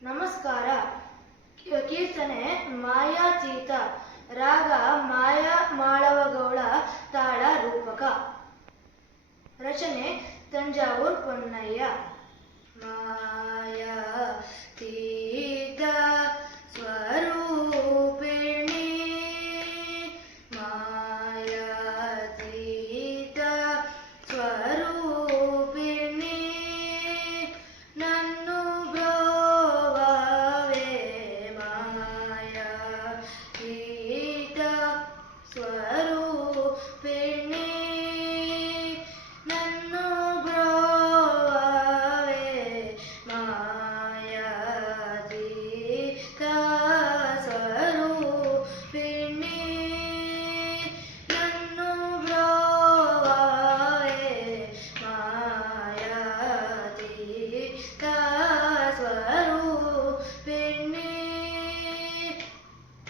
ನಮಸ್ಕಾರ. ಕೀರ್ತನೆ ಮಾಯಾತೀತ, ರಾಗ ಮಾಯಾ ಮಾಳವಗೌಳ, ತಾಳ ರೂಪಕ. ರಚನೆ ತಂಜಾವೂರು ಪೊನ್ನಯ್ಯ. ಮಾಯಾತೀತ ಸ್ವರೂಪಿಣಿ, ಮಾಯಾತೀತ ಸ್ವರೂಪಿಣಿ, ನನ್ನು ಬ್ರೋವವೇ ಮಾಯಾತೀತ ಸ್ವರೂಪಿಣಿ, ನನ್ನು ಬ್ರೋವವೇ ಮಾಯಾತೀತ ಸ್ವರೂಪಿಣಿ, ನನ್ನು ಬ್ರೋವವೇ ಮಾಯಾತೀತ ಸ್ವರೂಪಿಣಿ,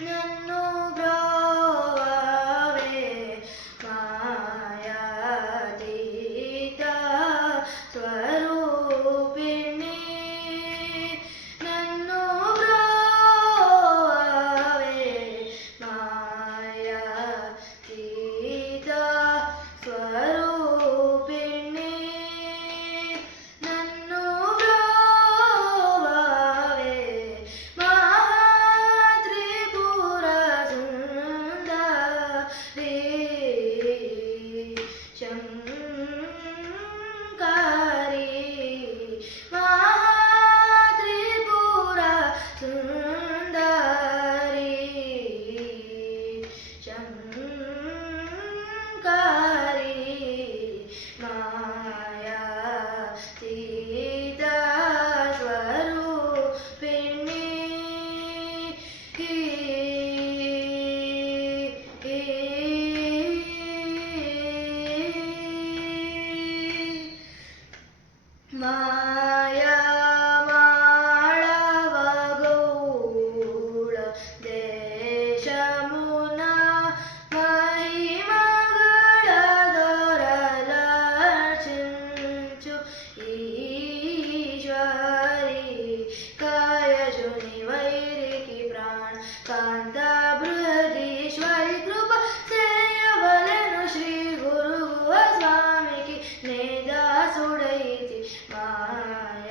ನನ್ನು ಬ್ರೋವವೇ ಮಾಯಾತೀತ ಸ್ವರೂಪಿಣಿ, ನನ್ನು ಬ್ರೋವವೇ ಮಾಯಾತೀತ ಸ್ವರೂಪಿಣಿ, ನನ್ನು ಬ್ರೋವವೇ ಮಹಾತ್ರಿಪುರ ಸುಂದರಿ, ಶಂಕರಿ, ಮಹಾತ್ರಿಪುರ ಸುಂದರಿ, ಶಂಕರಿ, ಮಾಯಾತೀತ ಸ್ವರೂಪಿಣಿ, ಮಾಯಾ ಮಾಳವಗೌಳ ದೇಶಮುನ ಮಹಿಮಗಳ ದೊರಲರ್ಚಿಂಚು ಈಶ್ವರಿ, ಕಾಯಜುನಿ ವೈರಿಕಿ ಪ್ರಾಣ ಕಾಂತ ಬೃಹದೀಶ್ವರಿ, ಕೃಪ ಸೇಯವಲೆನು ಶ್ರೀ ಗುರುವ ಸ್ವಾಮಿಗೆ ನೇದ ಸುಡೈತಿ ಮಾಯಾತೀತ